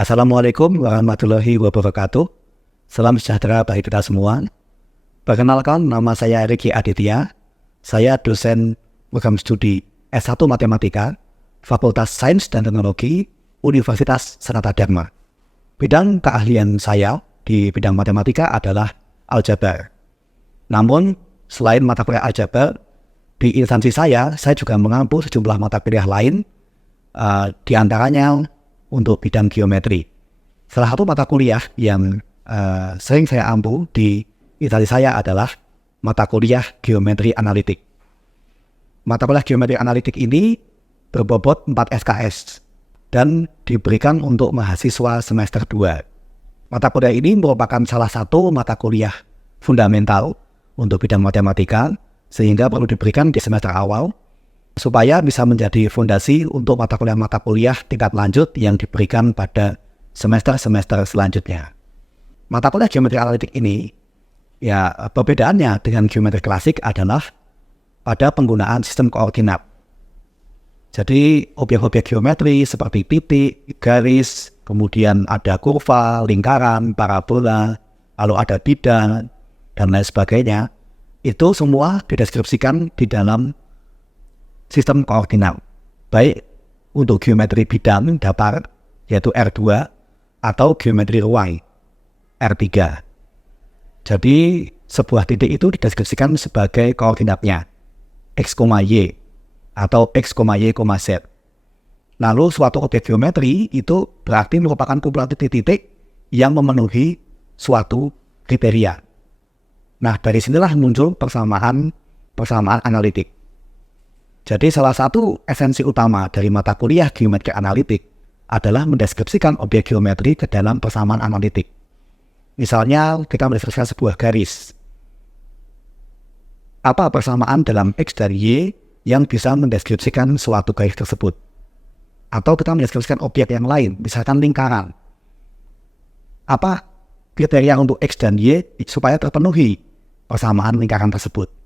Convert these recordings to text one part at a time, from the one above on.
Assalamualaikum warahmatullahi wabarakatuh. Salam sejahtera bagi kita semua. Perkenalkan, nama saya Riki Aditya. Saya dosen program studi S1 Matematika, Fakultas Sains dan Teknologi, Universitas Sanata Dharma. Bidang keahlian saya di bidang matematika adalah aljabar. Namun, selain mata kuliah aljabar, di instansi saya juga mengampu sejumlah mata kuliah lain, di antaranya untuk bidang geometri. Salah satu mata kuliah yang sering saya ampu di instansi saya adalah mata kuliah geometri analitik. Mata kuliah geometri analitik ini berbobot 4 SKS dan diberikan untuk mahasiswa semester 2. Mata kuliah ini merupakan salah satu mata kuliah fundamental untuk bidang matematika, sehingga perlu diberikan di semester awal supaya bisa menjadi fondasi untuk mata kuliah tingkat lanjut yang diberikan pada semester-semester selanjutnya. Mata kuliah geometri analitik ini, perbedaannya dengan geometri klasik adalah pada penggunaan sistem koordinat. Jadi objek-objek geometri seperti titik, garis, kemudian ada kurva, lingkaran, parabola, lalu ada bidang, dan lain sebagainya, itu semua dideskripsikan di dalam sistem koordinat, baik untuk geometri bidang datar, yaitu R2, atau geometri ruang, R3. Jadi, sebuah titik itu dideskripsikan sebagai koordinatnya, X, Y, atau X, Y, Z. Lalu, suatu objek geometri itu berarti merupakan kumpulan titik-titik yang memenuhi suatu kriteria. Nah, dari sinilah muncul persamaan analitik. Jadi salah satu esensi utama dari mata kuliah geometri analitik adalah mendeskripsikan objek geometri ke dalam persamaan analitik. Misalnya kita mendeskripsikan sebuah garis. Apa persamaan dalam X dan Y yang bisa mendeskripsikan suatu garis tersebut? Atau kita mendeskripsikan objek yang lain, misalkan lingkaran. Apa kriteria untuk X dan Y supaya terpenuhi persamaan lingkaran tersebut?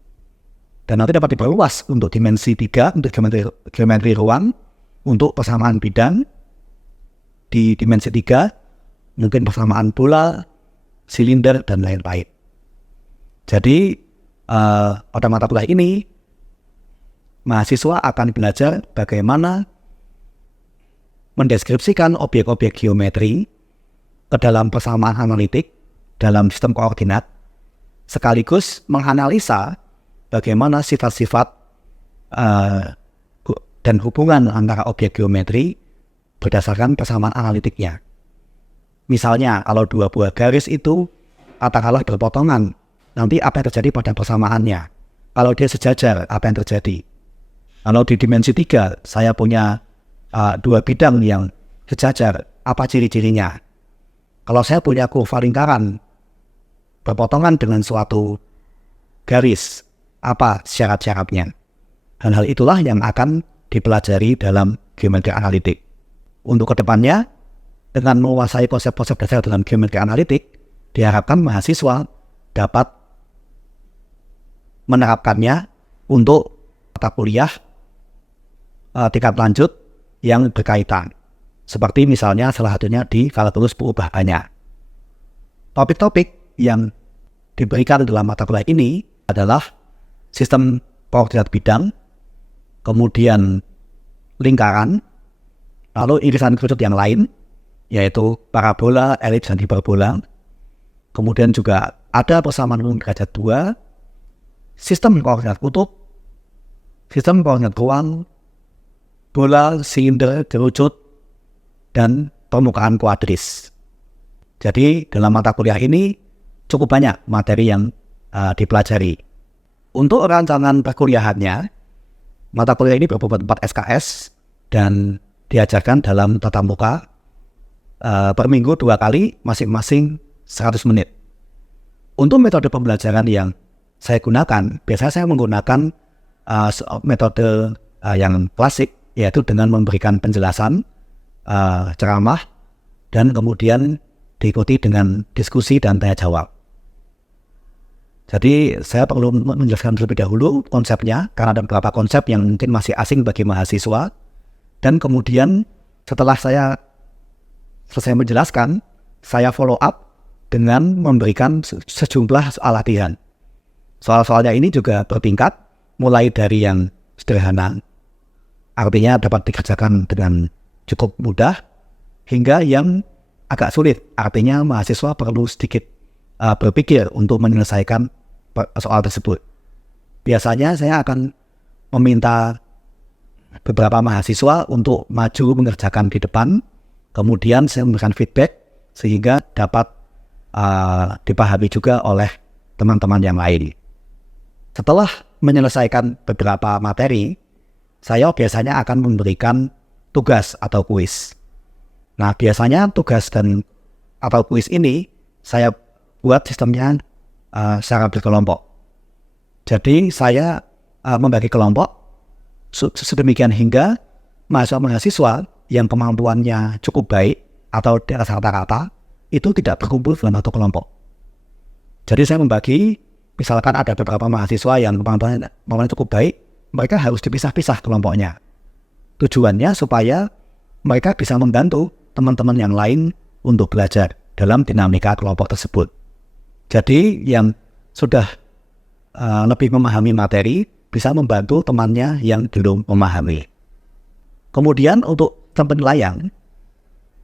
Dan nanti dapat diperluas untuk dimensi 3, untuk geometri ruang, untuk persamaan bidang. Di dimensi 3, mungkin persamaan bola, silinder, dan lain-lain. Jadi, pada mata kuliah ini, mahasiswa akan belajar bagaimana mendeskripsikan objek-objek geometri ke dalam persamaan analitik, dalam sistem koordinat, sekaligus menganalisa bagaimana sifat-sifat dan hubungan antara objek geometri berdasarkan persamaan analitiknya. Misalnya, kalau dua buah garis itu katakanlah berpotongan, nanti apa yang terjadi pada persamaannya? Kalau dia sejajar, apa yang terjadi? Kalau di dimensi 3, saya punya dua bidang yang sejajar, apa ciri-cirinya? Kalau saya punya kurva lingkaran berpotongan dengan suatu garis, apa syarat-syaratnya? Hal-hal itulah yang akan dipelajari dalam geometri analitik. Untuk kedepannya, dengan menguasai konsep-konsep dasar dalam geometri analitik, diharapkan mahasiswa dapat menerapkannya untuk mata kuliah tingkat lanjut yang berkaitan. Seperti misalnya salah satunya di kalkulus perubahannya. Topik-topik yang diberikan dalam mata kuliah ini adalah sistem koordinat bidang, kemudian lingkaran, lalu irisan kerucut yang lain, yaitu parabola, elips, dan hiperbola. Kemudian juga ada persamaan umum derajat 2, sistem koordinat kutub, sistem koordinat ruang, bola, silinder, kerucut, dan permukaan kuadris. Jadi dalam mata kuliah ini cukup banyak materi yang dipelajari. Untuk rancangan perkuliahannya, mata kuliah ini berbobot 4 SKS dan diajarkan dalam tatap muka per minggu 2 kali, masing-masing 100 menit. Untuk metode pembelajaran yang saya gunakan, biasanya saya menggunakan metode yang klasik, yaitu dengan memberikan penjelasan, ceramah, dan kemudian diikuti dengan diskusi dan tanya jawab. Jadi saya perlu menjelaskan terlebih dahulu konsepnya, karena ada beberapa konsep yang mungkin masih asing bagi mahasiswa. Dan kemudian setelah saya selesai menjelaskan, saya follow up dengan memberikan sejumlah soal latihan. Soal-soalnya ini juga bertingkat, mulai dari yang sederhana, artinya dapat dikerjakan dengan cukup mudah, hingga yang agak sulit, artinya mahasiswa perlu sedikit berpikir untuk menyelesaikan soal tersebut. Biasanya saya akan meminta beberapa mahasiswa untuk maju mengerjakan di depan, kemudian saya memberikan feedback sehingga dapat dipahami juga oleh teman-teman yang lain. Setelah menyelesaikan beberapa materi, saya biasanya akan memberikan tugas atau kuis. Nah, biasanya tugas dan atau kuis ini saya buat sistemnya secara berkelompok. Jadi saya membagi kelompok sedemikian hingga mahasiswa yang kemampuannya cukup baik atau di atas rata-rata itu tidak berkumpul dalam satu kelompok. Jadi saya membagi, misalkan ada beberapa mahasiswa yang kemampuannya cukup baik, mereka harus dipisah-pisah kelompoknya. Tujuannya supaya mereka bisa membantu teman-teman yang lain untuk belajar dalam dinamika kelompok tersebut. Jadi yang sudah lebih memahami materi bisa membantu temannya yang belum memahami. Kemudian untuk penilaian,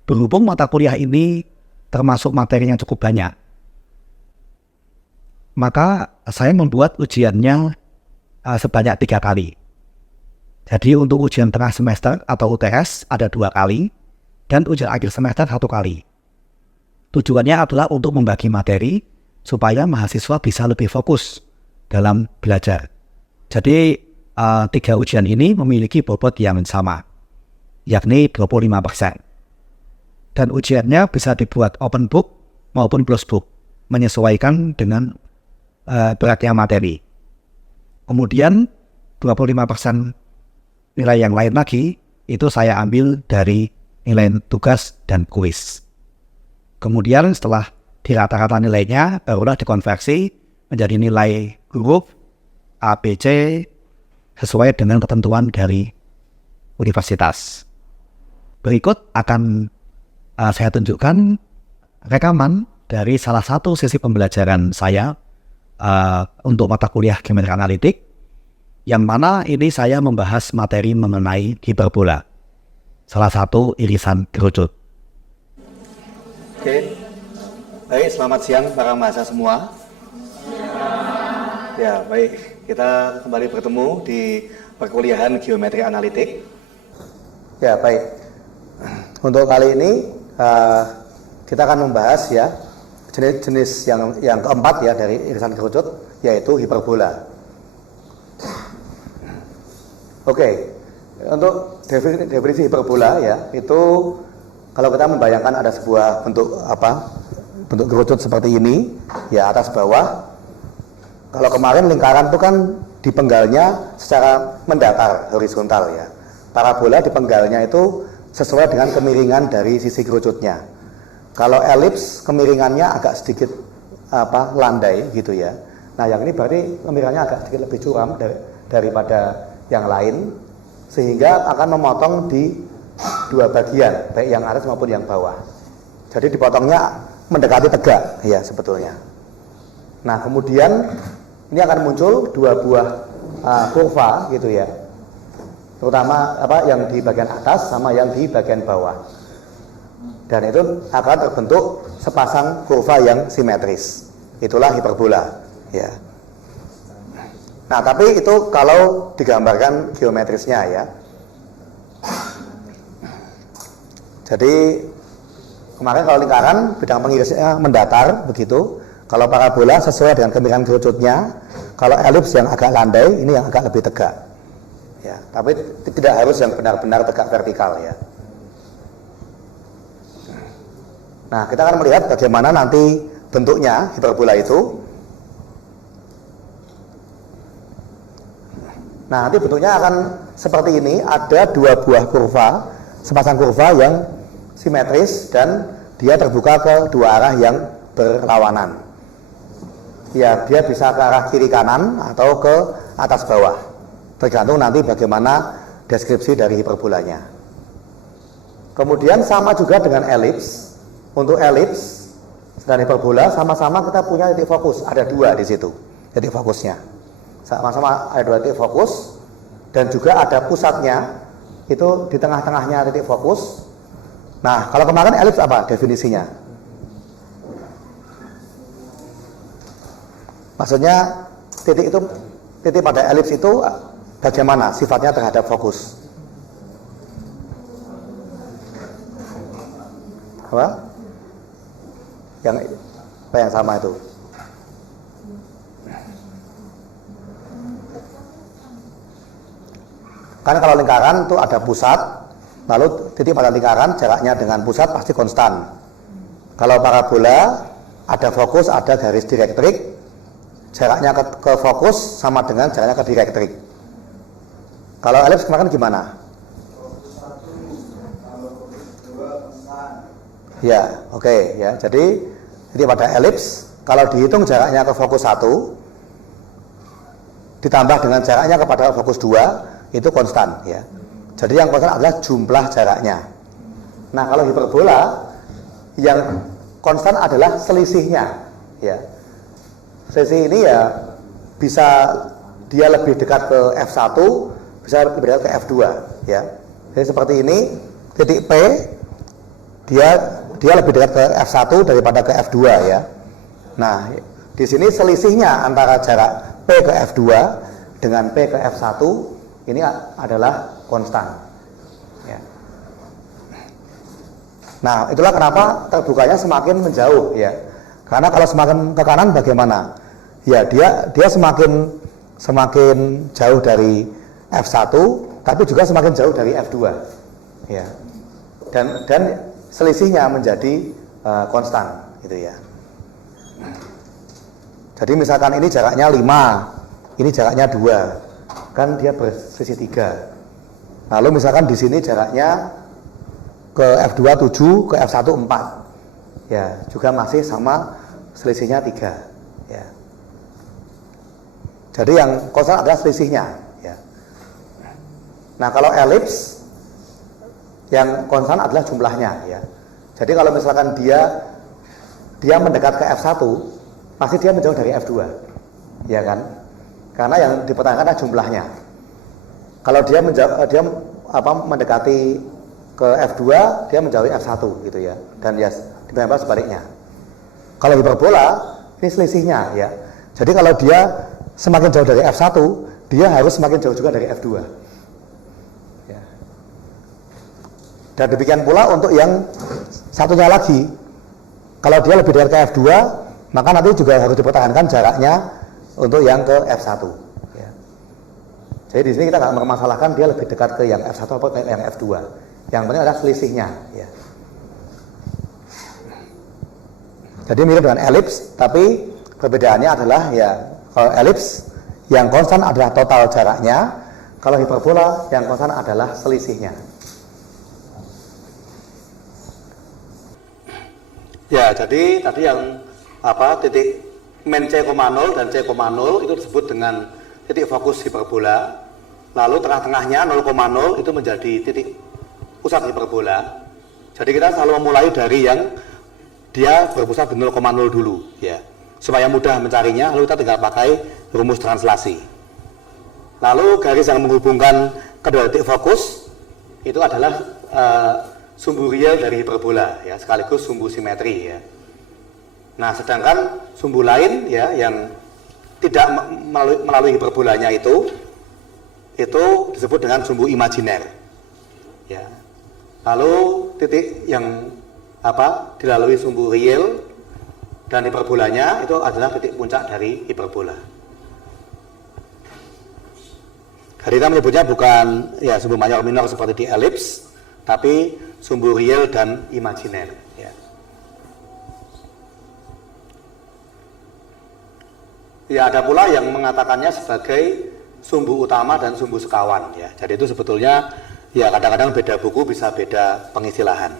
berhubung mata kuliah ini termasuk materi yang cukup banyak, maka saya membuat ujiannya sebanyak 3 kali. Jadi untuk ujian tengah semester atau UTS ada 2 kali, dan ujian akhir semester 1 kali. Tujuannya adalah untuk membagi materi supaya mahasiswa bisa lebih fokus dalam belajar. Jadi 3 ujian ini memiliki bobot yang sama, yakni 25%. Dan ujiannya bisa dibuat open book maupun closed book, menyesuaikan dengan beratnya materi. Kemudian 25% nilai yang lain lagi, itu saya ambil dari nilai tugas dan kuis. Kemudian setelah dirata-rata nilainya, barulah dikonversi menjadi nilai huruf A, B, C sesuai dengan ketentuan dari universitas. Berikut akan saya tunjukkan rekaman dari salah satu sesi pembelajaran saya untuk mata kuliah geometri analitik, yang mana ini saya membahas materi mengenai hiperbola, salah satu irisan kerucut. Oke, baik, selamat siang para mahasiswa semua. Ya, baik, kita kembali bertemu di perkuliahan geometri analitik. Ya, baik. Untuk kali ini kita akan membahas ya jenis-jenis yang keempat ya dari irisan kerucut, yaitu hiperbola. Oke, untuk definisi hiperbola ya, itu kalau kita membayangkan ada sebuah bentuk kerucut seperti ini, ya atas bawah. Kalau kemarin lingkaran itu kan dipenggalnya secara mendatar, horizontal ya. Parabola dipenggalnya itu sesuai dengan kemiringan dari sisi kerucutnya. Kalau elips kemiringannya agak sedikit landai gitu ya. Nah, yang ini berarti kemiringannya agak sedikit lebih curam daripada yang lain, sehingga akan memotong di 2 bagian, baik yang atas maupun yang bawah. Jadi dipotongnya mendekati tegak ya sebetulnya. Nah, kemudian ini akan muncul 2 buah kurva gitu ya, terutama yang di bagian atas sama yang di bagian bawah, dan itu akan terbentuk sepasang kurva yang simetris. Itulah hiperbola ya. Nah, tapi itu kalau digambarkan geometrisnya ya. Jadi kemarin kalau lingkaran bidang pengirisnya mendatar begitu. Kalau parabola sesuai dengan kemiringan kerucutnya. Kalau elips yang agak landai, ini yang agak lebih tegak. Ya, tapi tidak harus yang benar-benar tegak vertikal ya. Nah, kita akan melihat bagaimana nanti bentuknya hiperbola itu. Nah, nanti bentuknya akan seperti ini. Ada 2 buah kurva, sepasang kurva yang simetris dan dia terbuka ke 2 arah yang berlawanan. Ya, dia bisa ke arah kiri kanan atau ke atas bawah, tergantung nanti bagaimana deskripsi dari hiperbolanya. Kemudian sama juga dengan elips. Untuk elips dan hiperbola sama-sama kita punya titik fokus, ada dua di situ titik fokusnya. Sama-sama ada dua titik fokus dan juga ada pusatnya, itu di tengah-tengahnya titik fokus. Nah, kalau kemarin elips apa definisinya? Maksudnya titik pada elips itu bagaimana sifatnya terhadap fokus? Apa? Yang sama itu? Kan kalau lingkaran itu ada pusat, lalu titik pada lingkaran jaraknya dengan pusat pasti konstan. Kalau parabola ada fokus, ada garis direktrik, jaraknya ke fokus sama dengan jaraknya ke direktrik. Kalau elips kemarin gimana? Ya, oke, ya. Jadi pada elips kalau dihitung jaraknya ke fokus 1 ditambah dengan jaraknya kepada fokus 2 itu konstan, ya. Jadi yang konstan adalah jumlah jaraknya. Nah, kalau hiperbola yang konstan adalah selisihnya, ya. Selisih ini ya bisa dia lebih dekat ke F1, bisa lebih dekat ke F2, ya. Jadi seperti ini, titik P dia lebih dekat ke F1 daripada ke F2, ya. Nah, di sini selisihnya antara jarak P ke F2 dengan P ke F1 ini adalah konstan, ya. Nah, itulah kenapa terbukanya semakin menjauh, ya. Karena kalau semakin ke kanan bagaimana? Ya, dia semakin jauh dari F1 tapi juga semakin jauh dari F2, ya. Dan selisihnya menjadi konstan, gitu ya. Jadi misalkan ini jaraknya 5, ini jaraknya 2, kan dia berselisih 3. Lalu misalkan di sini jaraknya ke F2 7, ke F1 4, ya, juga masih sama selisihnya 3, ya. Jadi yang konstan adalah selisihnya, ya. Nah, kalau elips yang konstan adalah jumlahnya, ya. Jadi kalau misalkan dia mendekat ke F1, pasti dia menjauh dari F2, ya kan? Karena yang dipertanyakan adalah jumlahnya. Kalau dia mendekati ke F2, dia menjauhi F1, gitu ya. Dan ya demikian sebaliknya. Kalau hiperbola ini selisihnya, ya. Jadi kalau dia semakin jauh dari F1, dia harus semakin jauh juga dari F2. Dan demikian pula untuk yang satunya lagi, kalau dia lebih dari ke F2, maka nanti juga harus dipertahankan jaraknya untuk yang ke F1, ya. Jadi di sini kita nggak mempermasalahkan dia lebih dekat ke yang F1 atau ke yang F2. Yang penting adalah selisihnya, ya. Jadi mirip dengan elips, tapi perbedaannya adalah, ya, kalau elips yang konstan adalah total jaraknya, kalau hiperbola yang konstan adalah selisihnya. Ya, jadi tadi yang titik min C,0 dan C,0 itu disebut dengan titik fokus hiperbola. Lalu tengah-tengahnya 0,0 itu menjadi titik pusat hiperbola. Jadi kita selalu memulai dari yang dia berpusat di 0,0 dulu, ya. Supaya mudah mencarinya, lalu kita tinggal pakai rumus translasi. Lalu garis yang menghubungkan kedua titik fokus itu adalah sumbu real dari hiperbola, ya, sekaligus sumbu simetri, ya. Nah, sedangkan sumbu lain, ya, yang tidak melalui hiperbolanya itu disebut dengan sumbu imajiner, ya. Lalu titik yang dilalui sumbu real dan hiperbolanya itu adalah titik puncak dari hiperbola. Kita menyebutnya bukan, ya, sumbu mayor minor seperti di elips, tapi sumbu real dan imajiner, ya. Ya, ada pula yang mengatakannya sebagai sumbu utama dan sumbu sekawan, ya. Jadi itu sebetulnya, ya, kadang-kadang beda buku bisa beda pengistilahan.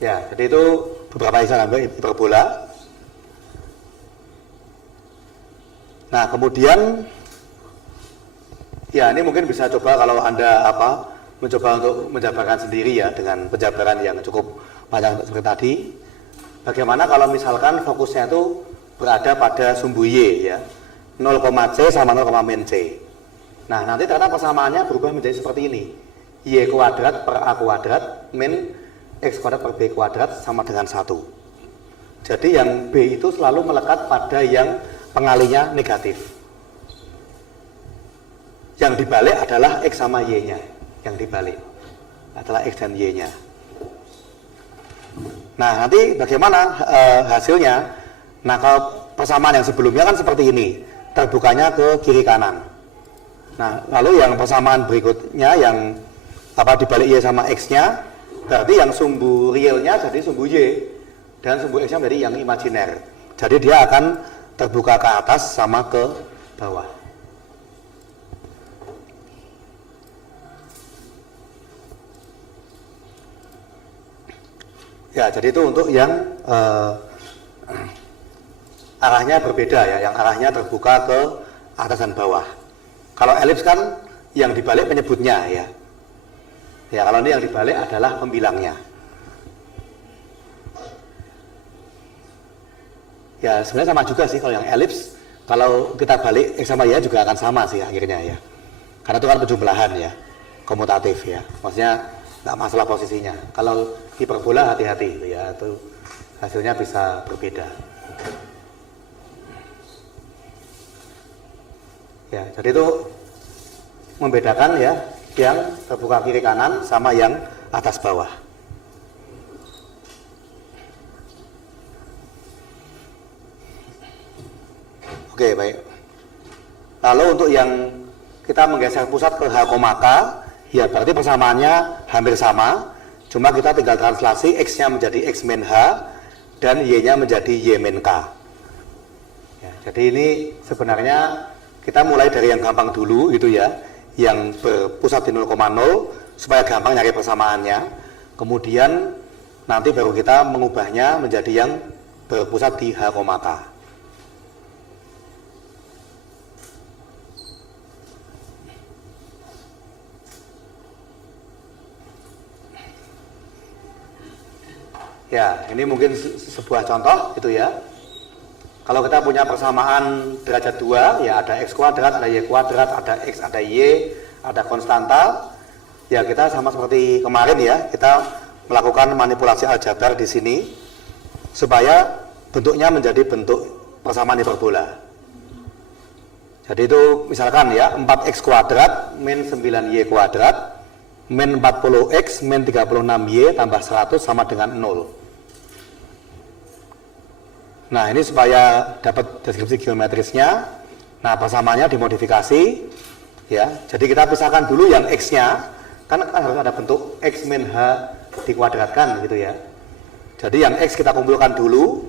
Ya, jadi itu beberapa istilah hiperbola. Nah, kemudian Ya, ini mungkin bisa coba kalau Anda mencoba untuk menjabarkan sendiri ya dengan penjabaran yang cukup panjang seperti tadi. Bagaimana kalau misalkan fokusnya itu berada pada sumbu Y ya. 0,C sama 0, min C. Nah, nanti ternyata persamaannya berubah menjadi seperti ini. Y kuadrat per A kuadrat min X kuadrat per B kuadrat sama dengan 1. Jadi yang B itu selalu melekat pada yang pengalinya negatif. Yang dibalik adalah X sama Y-nya. Yang dibalik adalah X dan Y-nya. Nah, nanti bagaimana hasilnya? Nah, kalau persamaan yang sebelumnya kan seperti ini, terbukanya ke kiri kanan. Nah, lalu yang persamaan berikutnya yang dibalik Y sama X-nya, berarti yang sumbu realnya jadi sumbu Y dan sumbu X-nya menjadi yang imajiner. Jadi dia akan terbuka ke atas sama ke bawah. Ya, jadi itu untuk yang arahnya berbeda ya, yang arahnya terbuka ke atas dan bawah. Kalau elips kan yang dibalik penyebutnya ya. Ya, kalau ini yang dibalik adalah pembilangnya. Ya, sebenarnya sama juga sih kalau yang elips, kalau kita balik X sama Y juga akan sama sih akhirnya ya. Karena itu kan penjumlahan ya, komutatif ya. Maksudnya nggak masalah posisinya. Kalau hiperbola hati-hati ya, itu hasilnya bisa berbeda. Ya, jadi itu membedakan ya yang terbuka kiri kanan sama yang atas bawah. Oke, baik. Lalu untuk yang kita menggeser pusat ke H, K, ya berarti persamaannya hampir sama. Cuma kita tinggal translasi X-nya menjadi X min H dan Y-nya menjadi Y min K. Ya, jadi ini sebenarnya kita mulai dari yang gampang dulu gitu ya, yang berpusat di 0,0 supaya gampang nyari persamaannya. Kemudian nanti baru kita mengubahnya menjadi yang berpusat di H, K. Ya, ini mungkin sebuah contoh gitu ya. Kalau kita punya persamaan derajat 2, ya ada X kuadrat, ada Y kuadrat, ada X, ada Y, ada konstanta. Ya, kita sama seperti kemarin ya, kita melakukan manipulasi aljabar di sini supaya bentuknya menjadi bentuk persamaan hiperbola. Jadi itu misalkan ya, 4X kuadrat min 9Y kuadrat min 40X min 36Y tambah 100 sama dengan 0. Nah, ini supaya dapat deskripsi geometrisnya. Nah, persamaannya dimodifikasi ya. Jadi kita pisahkan dulu yang X-nya, kan harus ada bentuk X min H dikuadratkan gitu ya. Jadi yang X kita kumpulkan dulu.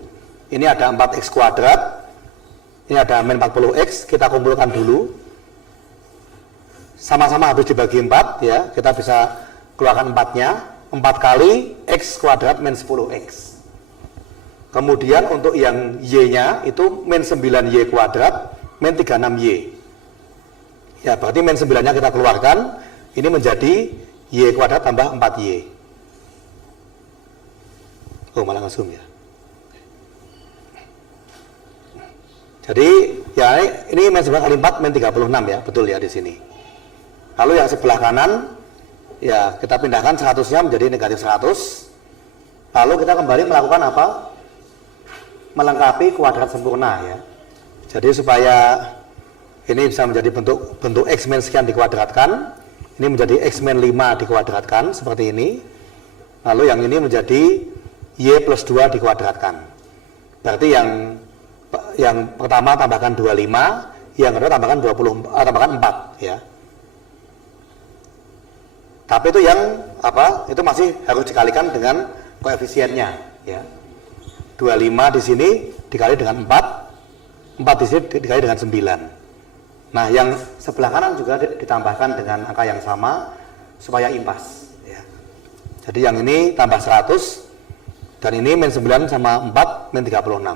Ini ada 4X kuadrat. Ini ada min 40X, kita kumpulkan dulu. Sama-sama habis dibagi 4 ya. Kita bisa keluarkan 4-nya. 4 kali X kuadrat min 10X. Kemudian untuk yang Y-nya itu min 9Y kuadrat min 36Y. Ya, berarti min 9-nya kita keluarkan, ini menjadi Y kuadrat tambah 4Y. Oh, malah nge-zoom ya. Jadi, ya ini min 9 kali 4 min 36 ya, betul ya di sini. Lalu yang sebelah kanan, ya kita pindahkan 100-nya menjadi negatif 100. Lalu kita kembali melakukan apa? Melengkapi kuadrat sempurna ya. Jadi supaya ini bisa menjadi bentuk X min sekian dikuadratkan, ini menjadi X min 5 dikuadratkan seperti ini. Lalu yang ini menjadi Y plus 2 dikuadratkan. Berarti yang pertama tambahkan 25, yang kedua tambahkan tambahkan 4 ya. Tapi itu yang itu masih harus dikalikan dengan koefisiennya ya. 25 di sini dikali dengan 4 di sini dikali dengan 9. Nah, yang sebelah kanan juga ditambahkan dengan angka yang sama supaya impas ya. Jadi yang ini tambah 100 dan ini min 9 sama 4 min 36.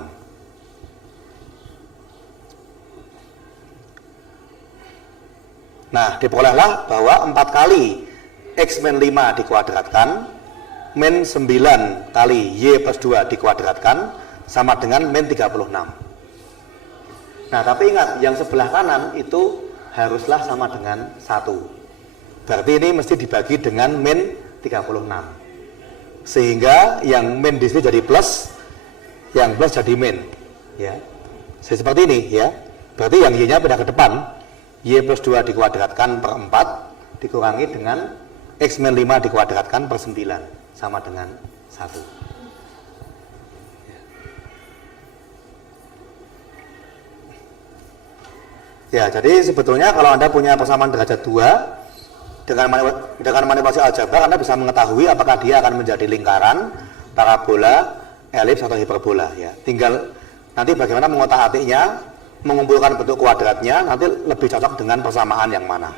Nah, diperolehlah bahwa 4 kali X min 5 dikuadratkan min 9 kali Y plus 2 dikuadratkan sama dengan min 36. Nah, tapi ingat, yang sebelah kanan itu haruslah sama dengan 1. Berarti ini mesti dibagi dengan min 36. Sehingga yang min di sini jadi plus, yang plus jadi min. Ya. Seperti ini ya. Berarti yang Y-nya pindah ke depan. Y plus 2 dikuadratkan per 4 dikurangi dengan X min 5 dikuadratkan per 9 sama dengan 1. Ya, jadi sebetulnya kalau Anda punya persamaan derajat 2 dengan manipulasi aljabar, Anda bisa mengetahui apakah dia akan menjadi lingkaran, parabola, elips atau hiperbola ya. Tinggal nanti bagaimana mengotak-atiknya, mengumpulkan bentuk kuadratnya, nanti lebih cocok dengan persamaan yang mana.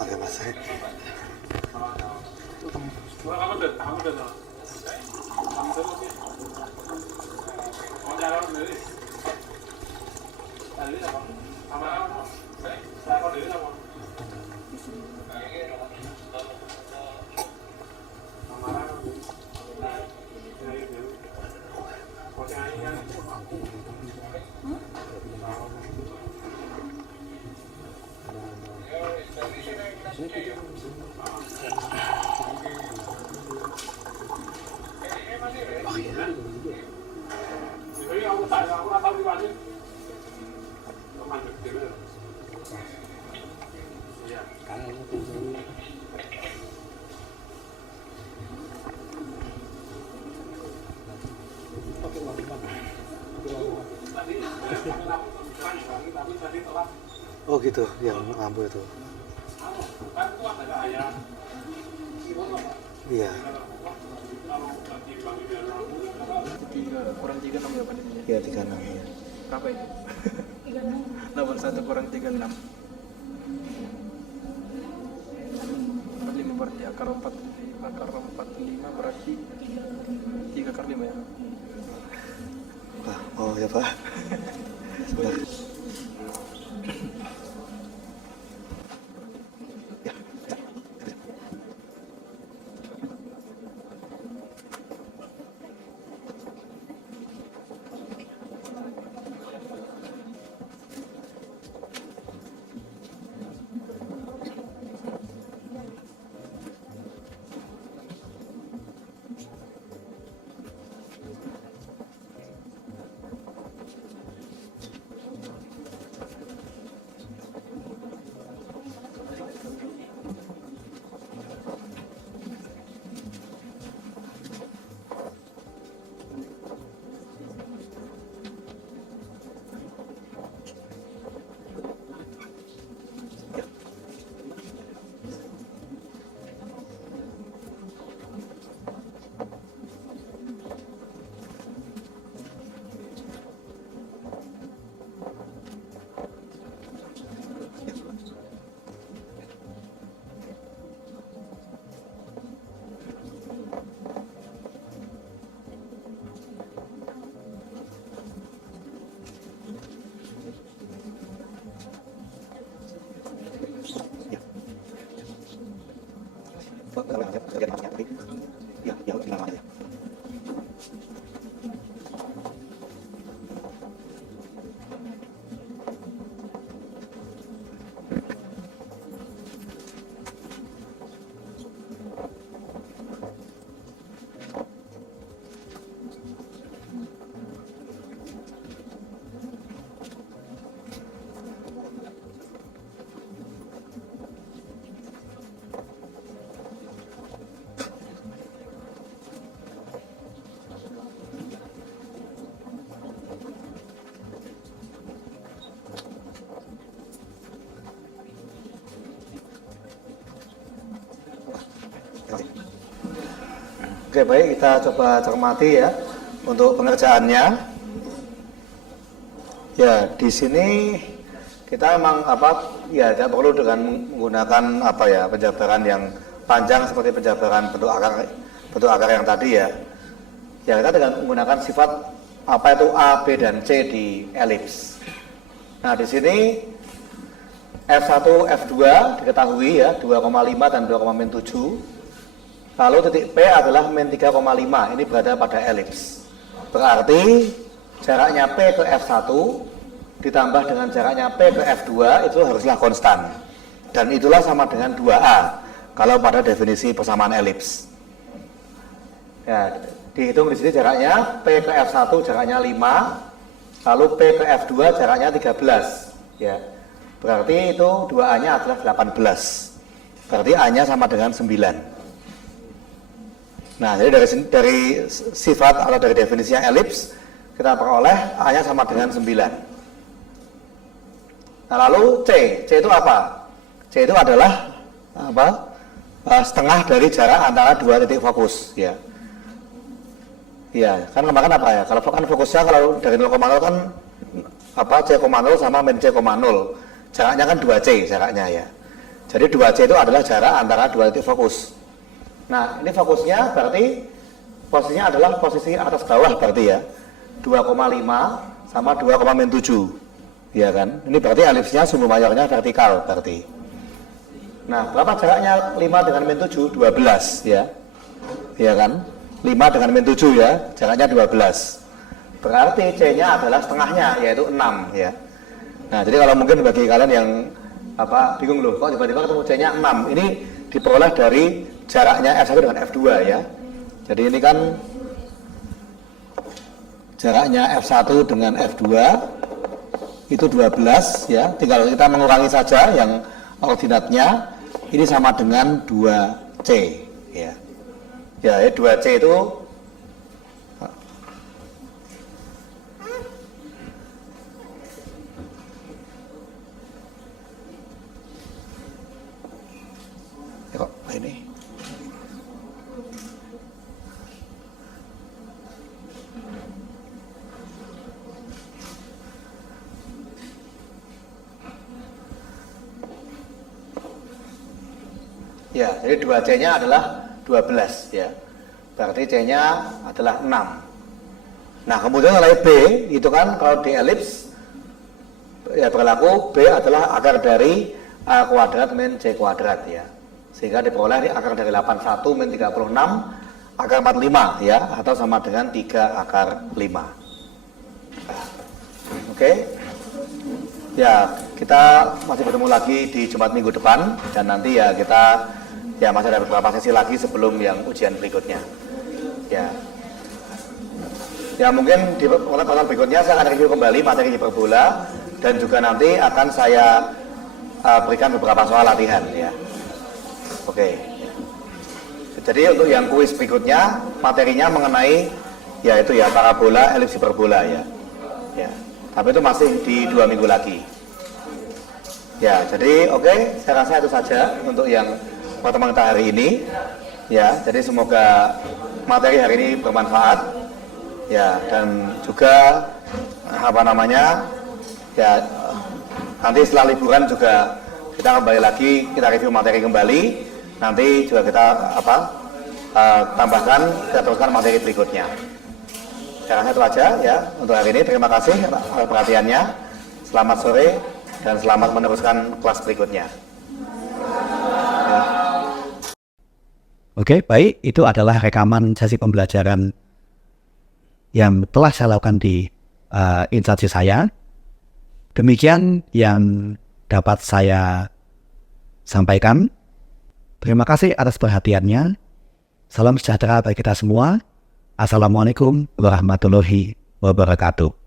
Oke, Mas. Oh gitu, yang lampu itu. Iya. 3 kurang 3 6 berapa nih? Iya 36 ya. Berapa ini? 81 kurang 36. 45 berarti akar 4. Akar 45 berarti 3 akar 5 ya? Wah, oh ya Pak. Sebentar. Oke, baik, kita coba cermati ya untuk pengerjaannya. Ya, di sini kita memang tidak perlu dengan menggunakan penjabaran yang panjang seperti penjabaran bentuk akar yang tadi ya. Ya, kita dengan menggunakan sifat A, B dan C di elips. Nah, di sini F1, F2 diketahui ya 2,5 dan 2,7. Lalu titik P adalah min 3,5, ini berada pada elips. Berarti jaraknya P ke F1 ditambah dengan jaraknya P ke F2 itu haruslah konstan. Dan itulah sama dengan 2A kalau pada definisi persamaan elips. Ya, dihitung di sini jaraknya P ke F1 jaraknya 5, lalu P ke F2 jaraknya 13. Ya. Berarti itu 2A-nya adalah 18. Berarti A-nya sama dengan 9. Nah, jadi dari sifat atau dari definisi yang elips kita peroleh A-nya sama dengan 9. Nah, lalu C itu apa? C itu adalah setengah dari jarak antara dua titik fokus, ya. Iya, kan kemarin ya? Kalau kan fokusnya kalau dari 0,0 kan C,0 sama min C,0. Jaraknya kan 2C jaraknya ya. Jadi 2C itu adalah jarak antara dua titik fokus. Nah, ini fokusnya berarti posisinya adalah posisi atas bawah berarti ya. 2,5 sama 2,7. Ya kan? Ini berarti elipsnya sumbu mayornya vertikal berarti. Nah, berapa jaraknya 5 dengan min 7? 12 ya. Ya kan? 5 dengan min 7 ya, jaraknya 12. Berarti C-nya adalah setengahnya yaitu 6 ya. Nah, jadi kalau mungkin bagi kalian yang bingung loh, kok tiba-tiba ketemu C-nya 6. Ini diperoleh dari jaraknya F1 dengan F2 ya. Jadi ini kan jaraknya F1 dengan F2 itu 12 ya. Tinggal kita mengurangi saja yang ordinatnya, ini sama dengan 2C ya. Ya, 2C itu ini ya, jadi 2C-nya adalah 12 ya. Berarti C-nya adalah 6. Nah, kemudian nilai B itu kan kalau di elips ya berlaku B adalah akar dari A kuadrat min C kuadrat ya. Sehingga diperoleh akar dari 81 min 36 akar 45 ya, atau sama dengan 3 akar 5. Oke. Ya, kita masih bertemu lagi di Jumat minggu depan, dan nanti ya kita masih ada beberapa sesi lagi sebelum yang ujian berikutnya. Ya mungkin di pertemuan berikutnya saya akan review kembali materi hiperbola, dan juga nanti akan saya berikan beberapa soal latihan ya. Oke. Jadi untuk yang kuis berikutnya materinya mengenai yaitu ya parabola, elips, hiperbola ya. Ya. Tapi itu masih di 2 minggu lagi. Ya, jadi oke, saya rasa itu saja untuk yang pertemuan kita hari ini. Ya, jadi semoga materi hari ini bermanfaat. Ya, dan juga ya nanti setelah liburan juga kita kembali lagi, kita review materi kembali. Nanti juga kita tambahkan, kita teruskan materi berikutnya. Saya rasa itu aja ya untuk hari ini. Terima kasih atas perhatiannya. Selamat sore dan selamat meneruskan kelas berikutnya. Oke, baik. Itu adalah rekaman sesi pembelajaran yang telah saya lakukan di instansi saya. Demikian yang dapat saya sampaikan. Terima kasih atas perhatiannya. Salam sejahtera bagi kita semua. Assalamualaikum warahmatullahi wabarakatuh.